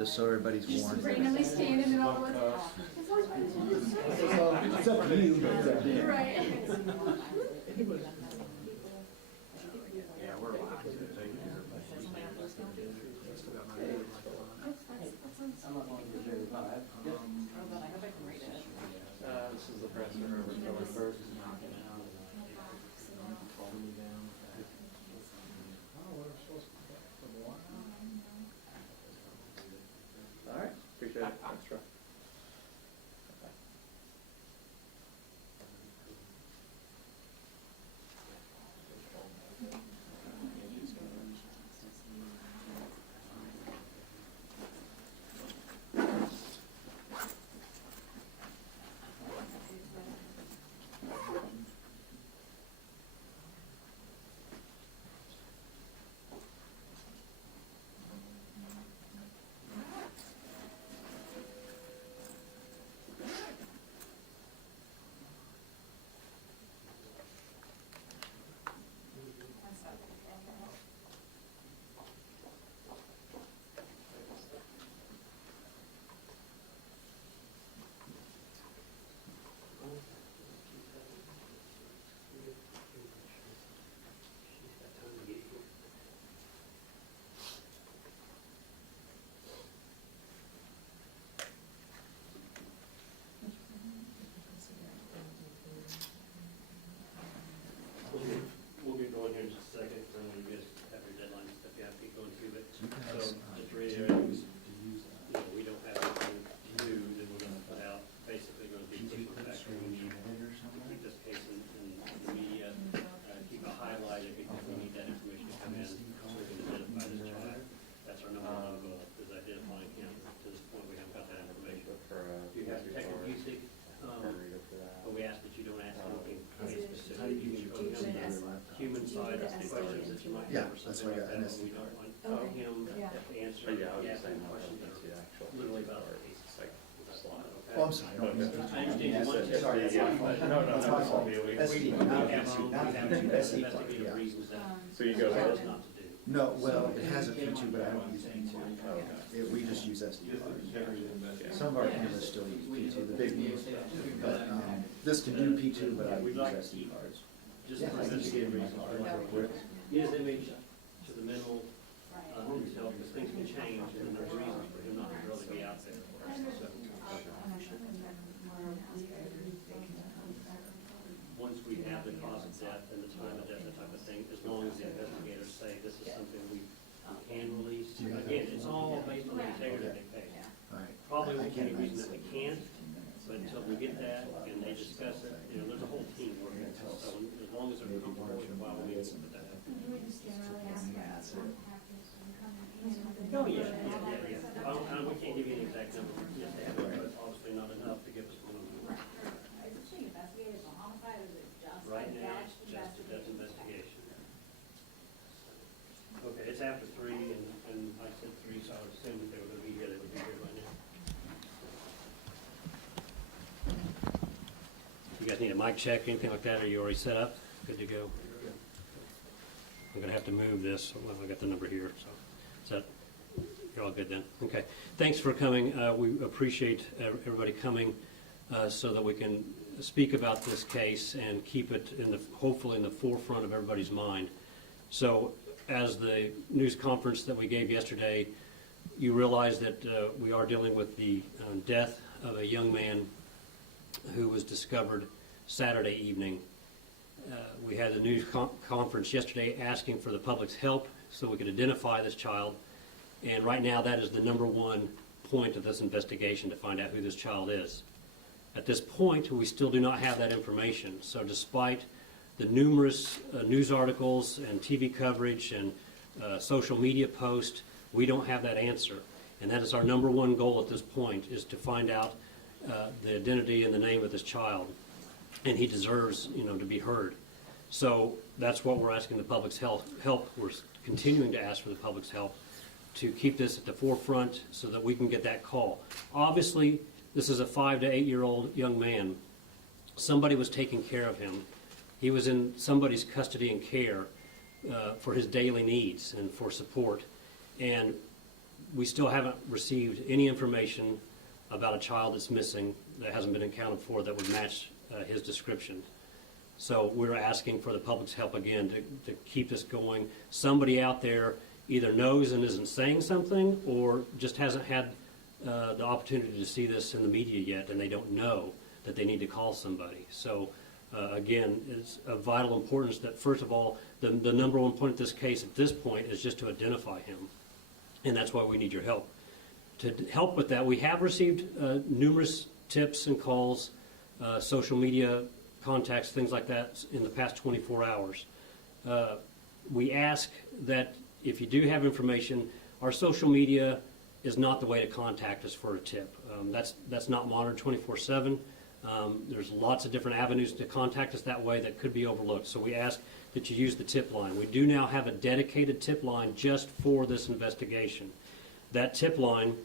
Just so everybody's warned. Randomly stand in the middle of the woods. It's up to you, but Right. Yeah, we're live. This is the presser over first. All right, appreciate it. Thanks, Troy. We'll get going here in just a second, because I know you guys have your deadlines that you have to keep going to, but, so, just to reiterate, we don't have anything new that we're gonna put out, basically gonna be pushing back, we need to keep this case in the media, keep it highlighted, because we need that information to come in, so we can identify this child. That's our number one goal, is identifying him. To this point, we haven't got that information. Do you have technical music? But we ask that you don't ask anything specific. You can go to the human side, questions that you might have or something like that. We don't want him to answer. Ask him questions that are literally about our case. Oh, I'm sorry. I understand you want to. Sorry, that's my fault. No, That's my fault. SD, not We have P2, not P2, SD part, investigative yeah. reasons that So you go tell us ahead? not to do. No, well, it has a P2, but I don't use P2. We just use SD part. Some of our cameras still use P2, the big ones. But this can do P2, but I We'd use like to SD keep cards. just Yeah, for I can just investigative get reasons. my card real quick. His image to the mental hotel, because things can change, and there's reasons for him not to really be out there. So, once we have the cause of death and the time of death, that type of thing, as long as the investigators say this is something we can release. Again, it's all based on the integrity of the case. All right. Probably I won't be any can't reason that we imagine. can't, but until we get that and they discuss it, there's a whole team working. So as long as they're comfortable with it, why we need to put that up. Oh, yeah. We can't give you an exact number. Yes, they have it, but obviously not enough to give us one. Is it being investigated as a homicide, or is it just Right a now, death it's just a death investigation? investigation. Okay, it's after 3, and I said 3, so I would assume if they were going to be here, they would be here by now. You guys need a mic check, anything like that? Are you already set up? Good to go? I'm going to have to move this. I got the number here, so is that, you're all good then? Okay. Thanks for coming. We appreciate everybody coming so that we can speak about this case and keep it hopefully in the forefront of everybody's mind. So as the news conference that we gave yesterday, you realize that we are dealing with the death of a young man who was discovered Saturday evening. We had a news conference yesterday asking for the public's help so we could identify this child. And right now that is the number one point of this investigation, to find out who this child is. At this point, we still do not have that information. So despite the numerous news articles and TV coverage and social media posts, we don't have that answer. And that is our number one goal at this point, is to find out the identity and the name of this child. And he deserves, to be heard. So that's what we're asking the public's help. We're continuing to ask for the public's help to keep this at the forefront so that we can get that call. Obviously, this is a 5 to 8 year old young man. Somebody was taking care of him. He was in somebody's custody and care for his daily needs and for support. And we still haven't received any information about a child that's missing that hasn't been accounted for that would match his description. So we're asking for the public's help again to keep this going. Somebody out there either knows and isn't saying something, or just hasn't had the opportunity to see this in the media yet, and they don't know that they need to call somebody. So again, it's of vital importance that, first of all, the number one point of this case at this point is just to identify him, and that's why we need your help. To help with that, we have received numerous tips and calls, social media contacts, things like that in the past 24 hours. We ask that if you do have information, our social media is not the way to contact us for a tip. That's not monitored 24/7. There's lots of different avenues to contact us that way that could be overlooked. So we ask that you use the tip line. We do now have a dedicated tip line just for this investigation. That tip line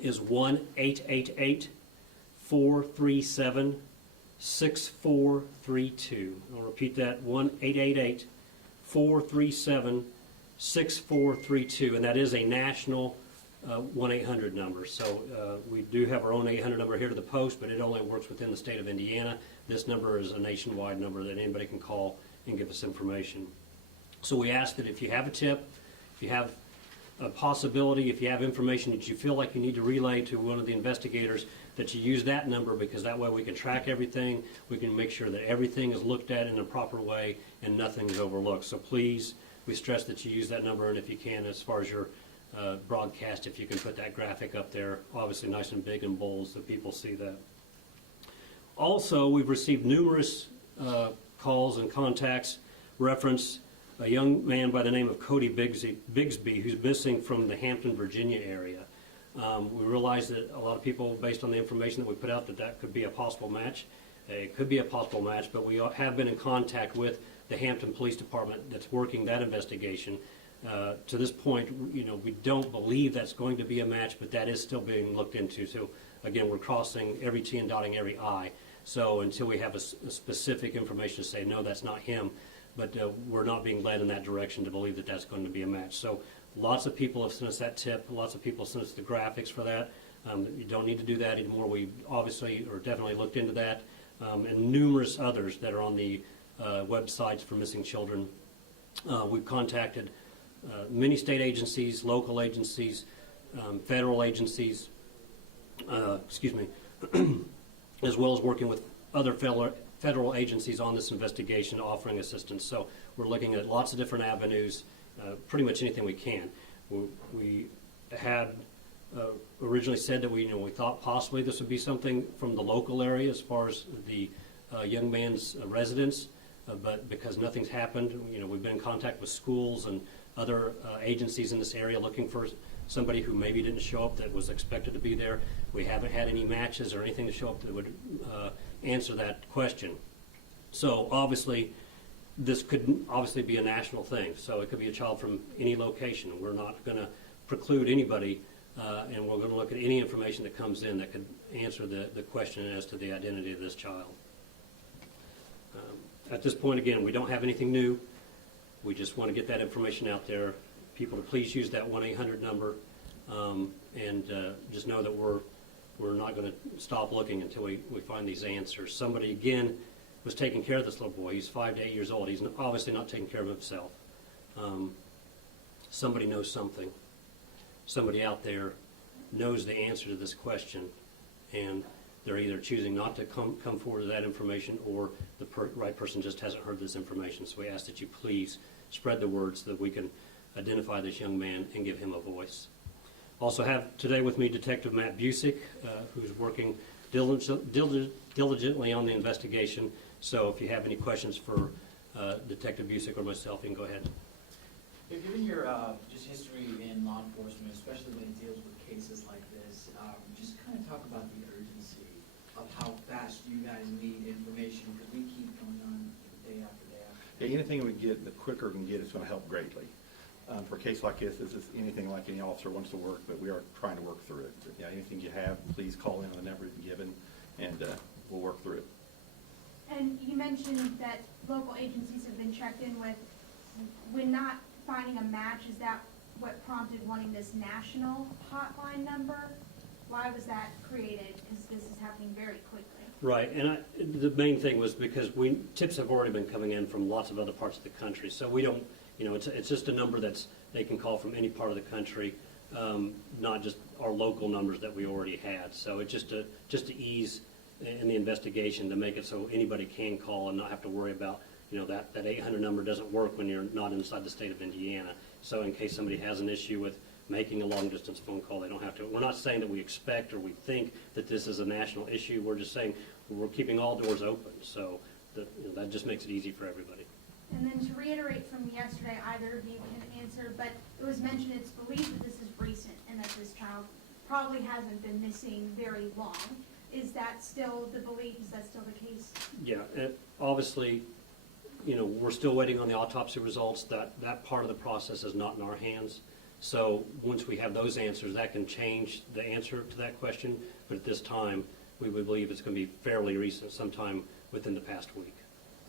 is 1-888-437-6432. I'll repeat that, 1-888-437-6432, and that is a national 1-800 number. So we do have our own 800 number here to the post, but it only works within the state of Indiana. This number is a nationwide number that anybody can call and give us information. So we ask that if you have a tip, if you have a possibility, if you have information that you feel like you need to relay to one of the investigators, that you use that number, because that way we can track everything, we can make sure that everything is looked at in a proper way and nothing is overlooked. So please, we stress that you use that number, and if you can, as far as your broadcast, if you can put that graphic up there, obviously nice and big and bold so people see that. Also, we've received numerous calls and contacts reference a young man by the name of Cody Bigsby, who's missing from the Hampton, Virginia area. We realize that a lot of people, based on the information that we put out, that could be a possible match. It could be a possible match, but we have been in contact with the Hampton Police Department that's working that investigation. To this point, we don't believe that's going to be a match, but that is still being looked into. So again, we're crossing every T and dotting every I. So until we have a specific information to say, no, that's not him, but we're not being led in that direction to believe that that's going to be a match. So lots of people have sent us that tip. Lots of people sent us the graphics for that. You don't need to do that anymore. We obviously or definitely looked into that, and numerous others that are on the websites for missing children. We've contacted many state agencies, local agencies, federal agencies, as well as working with other federal agencies on this investigation, offering assistance. So we're looking at lots of different avenues, pretty much anything we can. We had originally said that we thought possibly this would be something from the local area as far as the young man's residence, but because nothing's happened, we've been in contact with schools and other agencies in this area looking for somebody who maybe didn't show up that was expected to be there. We haven't had any matches or anything to show up that would answer that question. So obviously, this could obviously be a national thing. So it could be a child from any location. We're not going to preclude anybody, and we're going to look at any information that comes in that could answer the question as to the identity of this child. At this point, again, we don't have anything new. We just want to get that information out there. People to please use that 1-800 number, and just know that we're not going to stop looking until we find these answers. Somebody, again, was taking care of this little boy. He's 5 to 8 years old. He's obviously not taking care of himself. Somebody knows something. Somebody out there knows the answer to this question, and they're either choosing not to come forward to that information, or the right person just hasn't heard this information. So we ask that you please spread the word so that we can identify this young man and give him a voice. Also have today with me Detective Matt Busick, who's working diligently on the investigation. So if you have any questions for Detective Busick or myself, you can go ahead. Given your just history in law enforcement, especially when it deals with cases like this, just kind of talk about the urgency of how fast you guys need information, because we keep going on day after day after day. Yeah, anything we get, the quicker we can get, it's going to help greatly. For a case like this is anything like any officer wants to work, but we are trying to work through it. But yeah, anything you have, please call in on the number you've been given, and we'll work through it. And you mentioned that local agencies have been checked in with. When not finding a match, is that what prompted wanting this national hotline number? Why was that created? Because this is happening very quickly. Right, and the main thing was because tips have already been coming in from lots of other parts of the country, so we don't, it's just a number they can call from any part of the country, not just our local numbers that we already had. So it's just to ease in the investigation, to make it so anybody can call and not have to worry about, that 800 number doesn't work when you're not inside the state of Indiana. So in case somebody has an issue with making a long-distance phone call, they don't have to. We're not saying that we expect or we think that this is a national issue. We're just saying we're keeping all doors open. So that just makes it easy for everybody. And then to reiterate from yesterday, either of you can answer, but it was mentioned it's believed that this is recent and that this child probably hasn't been missing very long. Is that still the belief? Is that still the case? Yeah, and obviously, we're still waiting on the autopsy results. That part of the process is not in our hands. So once we have those answers, that can change the answer to that question. But at this time, we would believe it's going to be fairly recent, sometime within the past week.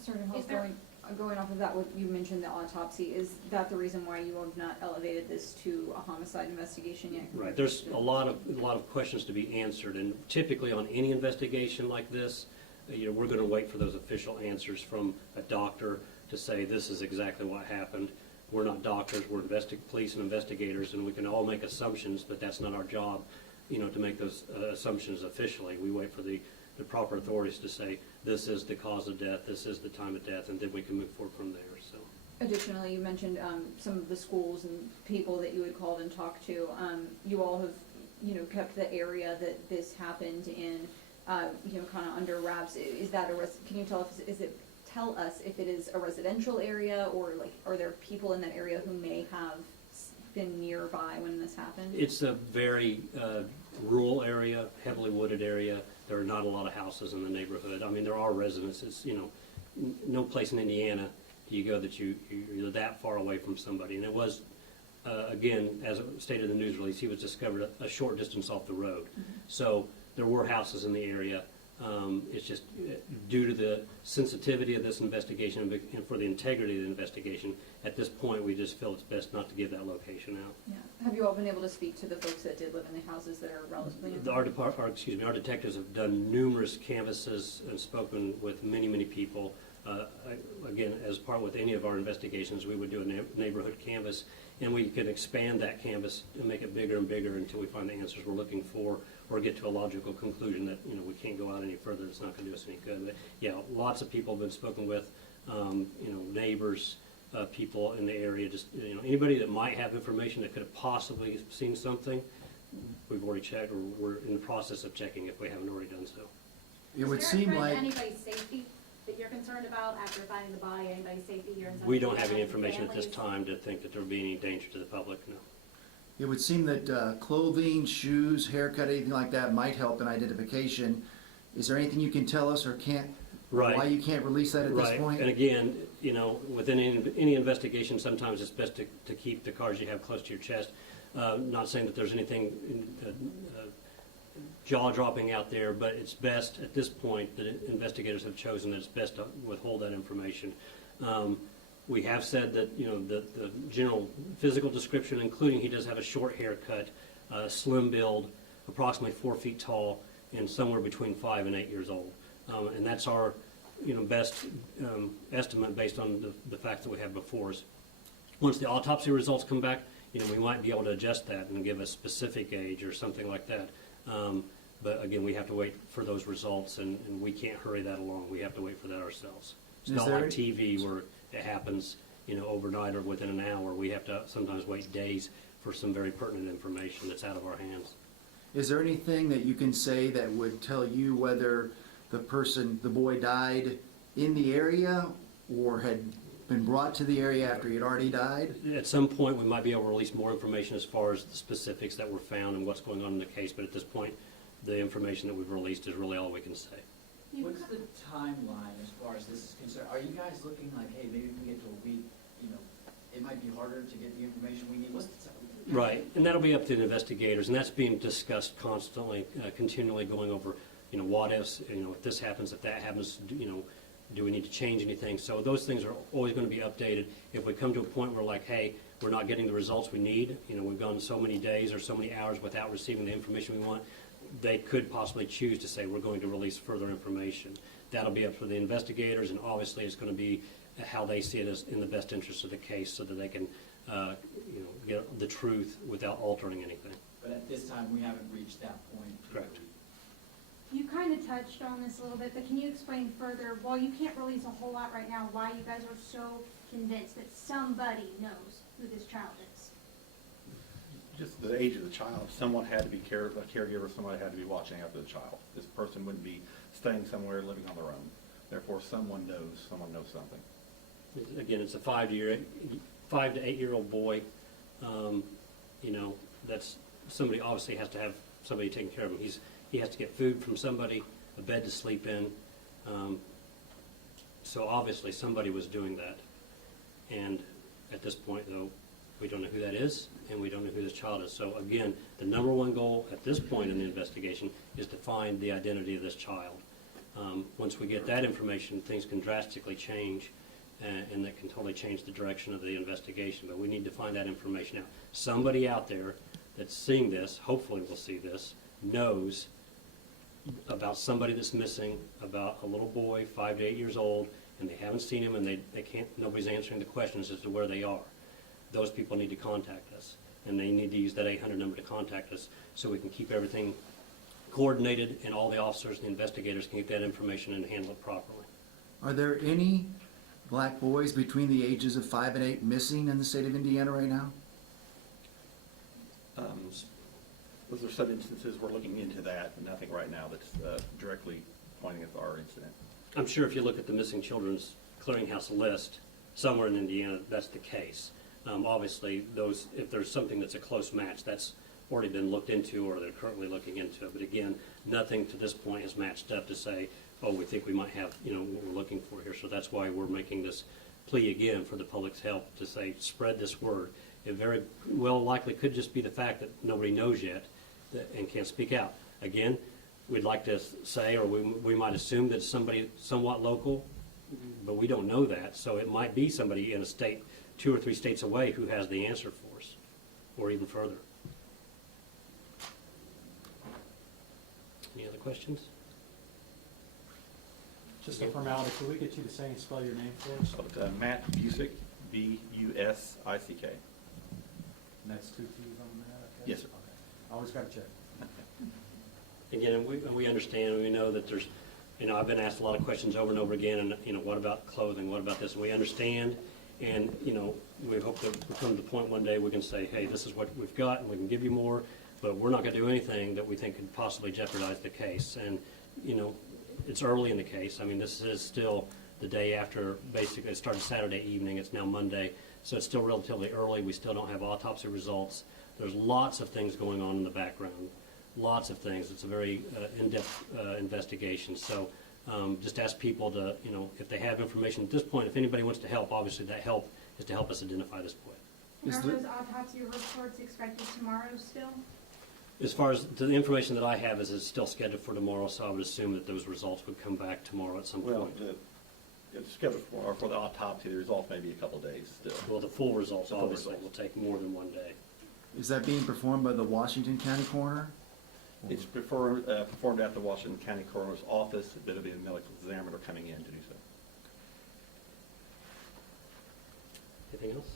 Sergeant Hall, Is there- going off of that, what you mentioned, the autopsy, is that the reason why you have not elevated this to a homicide investigation yet? Right. There's a lot of questions to be answered, and typically on any investigation like this, we're going to wait for those official answers from a doctor to say this is exactly what happened. We're not doctors, we're police and investigators, and we can all make assumptions, but that's not our job, to make those assumptions officially. We wait for the proper authorities to say this is the cause of death, this is the time of death, and then we can move forward from there. So. Additionally, you mentioned some of the schools and people that you had called and talked to. You all have, kept the area that this happened in, kind of under wraps. Is that can you tell us if it is a residential area, or are there people in that area who may have been nearby when this happened? It's a very rural area, heavily wooded area. There are not a lot of houses in the neighborhood. I mean, there are residences, no place in Indiana do you go that you're that far away from somebody. And it was, again, as stated in the news release, he was discovered a short distance off the road. Mm-hmm. So there were houses in the area. It's just due to the sensitivity of this investigation and for the integrity of the investigation, at this point we just feel it's best not to give that location out. Yeah. Have you all been able to speak to the folks that did live in the houses that are relatively Our detectives have done numerous canvasses and spoken with many people. Again, as part with any of our investigations, we would do a neighborhood canvas, and we can expand that canvas and make it bigger and bigger until we find the answers we're looking for, or get to a logical conclusion that we can't go out any further. It's not going to do us any good. But yeah, lots of people have been spoken with, neighbors, people in the area. Just anybody that might have information that could have possibly seen something, we've already checked, or we're in the process of checking if we haven't already done so. It would Is there a seem threat to like, anybody's safety that you're concerned about after finding the body? Anybody's safety you're concerned? We don't have any about? information at this Families? time to think that there would be any danger to the public. No. it would seem that clothing, shoes, haircut, anything like that might help in identification. Is there anything you can tell us or Right. why you can't release that at this Right, point? and again, within any investigation, sometimes it's best to keep the cards you have close to your chest. Not saying that there's anything jaw-dropping out there, but it's best at this point that investigators have chosen that it's best to withhold that information. We have said that the general physical description, including he does have a short haircut, slim build, approximately 4 feet tall, and somewhere between 5 and 8 years old. And that's our best estimate based on the facts that we have before us. Once the autopsy results come back, we might be able to adjust that and give a specific age or something like that. But again, we have to wait for those results, and we can't hurry that along. We have to wait for that ourselves. It's Is not there- like TV where it happens, overnight or within an hour. We have to sometimes wait days for some very pertinent information that's out of our hands. Is there anything that you can say that would tell you whether the boy died in the area or had been brought to the area after he had already died? At some point, we might be able to release more information as far as the specifics that were found and what's going on in the case, but at this point, the information that we've released is really all we can say. What's the timeline as far as this is concerned? Are you guys looking like, hey, maybe if we get to a week, it might be harder to get the information we need? What's the time? Right, and that'll be up to the investigators, and that's being discussed constantly, continually going over, what ifs, if this happens, if that happens, do we need to change anything? So those things are always going to be updated. If we come to a point where like, hey, we're not getting the results we need, we've gone so many days or so many hours without receiving the information we want, they could possibly choose to say, we're going to release further information. That'll be up for the investigators, and obviously it's going to be how they see it as in the best interest of the case so that they can get the truth without altering anything. But at this time, we haven't reached that point. Correct. You kind of touched on this a little bit, but can you explain further, while you can't release a whole lot right now, why you guys are so convinced that somebody knows who this child is? Just the age of the child, someone had to be a caregiver, somebody had to be watching after the child. This person wouldn't be staying somewhere living on their own. Therefore, someone knows something. Again, it's a 5 to 8 year old boy. That's somebody obviously has to have somebody taking care of him. He has to get food from somebody, a bed to sleep in. So obviously somebody was doing that. And at this point, though, we don't know who that is, and we don't know who this child is. So again, the number one goal at this point in the investigation is to find the identity of this child. Once we get that information, things can drastically change, and that can totally change the direction of the investigation. But we need to find that information out. Somebody out there that's seeing this, hopefully will see this, knows about somebody that's missing, about a little boy, 5 to 8 years old, and they haven't seen him, and they can't, nobody's answering the questions as to where they are. Those people need to contact us, and they need to use that 800 number to contact us so we can keep everything coordinated, and all the officers and the investigators can get that information and handle it properly. Are there any black boys between the ages of 5 and 8 missing in the state of Indiana right now? Those are some instances we're looking into that, but nothing right now that's directly pointing at our incident. I'm sure if you look at the missing children's clearinghouse list, somewhere in Indiana, that's the case. Obviously, if there's something that's a close match, that's already been looked into or they're currently looking into it. But again, nothing to this point is matched up to say, oh, we think we might have, what we're looking for here. So that's why we're making this plea again for the public's help to say, spread this word. It very well likely could just be the fact that nobody knows yet and can't speak out. Again, we'd like to say, or we might assume that it's somebody somewhat local, but we don't know that. So it might be somebody in a state 2 or 3 states away who has the answer for us, or even further. Any other questions? Just a formality, could we get you to say and spell your name for us? So, Matt Busick, B-U-S-I-C-K. And that's 2 T's on that, okay? Yes, sir. Okay. Always got to check. Again, and we understand, we know that there's, I've been asked a lot of questions over and over again, and what about clothing, what about this? And we understand, and, we hope that we come to the point one day we can say, hey, this is what we've got, and we can give you more, but we're not going to do anything that we think could possibly jeopardize the case. And, it's early in the case. I mean, this is still the day after, basically, it started Saturday evening, it's now Monday, so it's still relatively early. We still don't have autopsy results. There's lots of things going on in the background, lots of things. It's a very in-depth investigation. So just ask people to, if they have information at this point, if anybody wants to help, obviously that help is to help us identify this boy. Are those autopsy reports expected tomorrow still? As far as the information that I have is it's still scheduled for tomorrow, so I would assume that those results would come back tomorrow at some Well, point. it's scheduled for the autopsy. The results may be a couple of days still. Well, the full results The full obviously results. will take more than one day. Is that being performed by the Washington County Coroner? It's performed at the Washington County Coroner's Office, but it'll be a medical examiner coming in to do so. Anything else?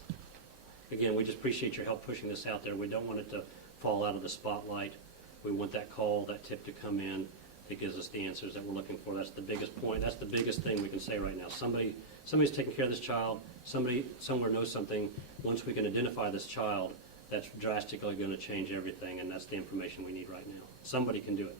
Again, we just appreciate your help pushing this out there. We don't want it to fall out of the spotlight. We want that call, that tip to come in that gives us the answers that we're looking for. That's the biggest point. That's the biggest thing we can say right now. Somebody's taking care of this child. Somebody somewhere knows something. Once we can identify this child, that's drastically going to change everything, and that's the information we need right now. Somebody can do it.